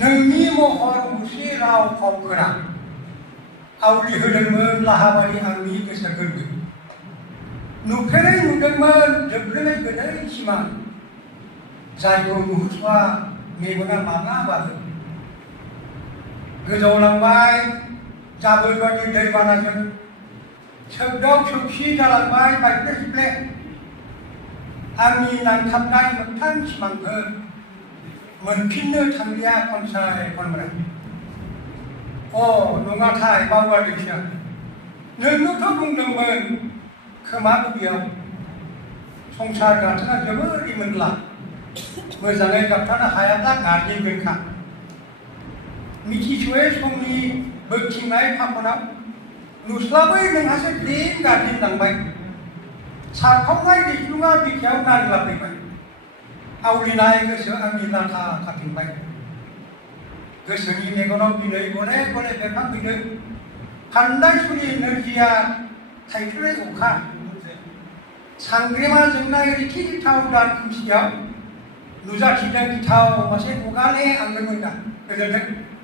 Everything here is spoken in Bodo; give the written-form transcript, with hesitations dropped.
नोंनि महर मुस्रि राव फावफोरा आवलिहोदोंमोन लाहाबारि आंनि गोसो गोरबो। नुफेरै नुदोंमोन जोबग्रोनाय गोदै सिमां, जायखौ नुहुरस'वा मेगना माब्लाबाबो। गोजावलांबाय जाबोर बादि दैबानाजों, सोगदाव सोगसि जालांबाय बायफ्ले सिफ्ले आंनि नांथाबनाय मोगथां सिमांफोर, मोनफिननो थांलिया खनसाय खनब्रै। अ नङाथाय बावगारदोंसो आं, नोंनोथ' बुंदोंमोन खोमा गुदियाव, संसार गाथोना जोबोर रिमोनला, मोजाङै गाबथानो हायाब्ला गारजिनगोनखा। मिथिस'यै समनि बोथिंनाय फाखनाव नुस्लाबै नोंहासो फिन गारजिनलांबाय। सारखावनाय दैस्लुङा बिखायाव नांलाफैबाय, आवलिनाय गोसो आंनि लाथा खाफिनबाय। गोसोनि मेगनाव दिनै गले गले बेरखांफैदों खान्दाय सुरि नोरजिया थाइफ्रिनाय अखा। सांग्रेमा जोंनाय रिथि रिथाव दान खोमसियाव नुजाथिदों गिथाव मासे उगाले आंगोमोन्दा। गोजोन्थों।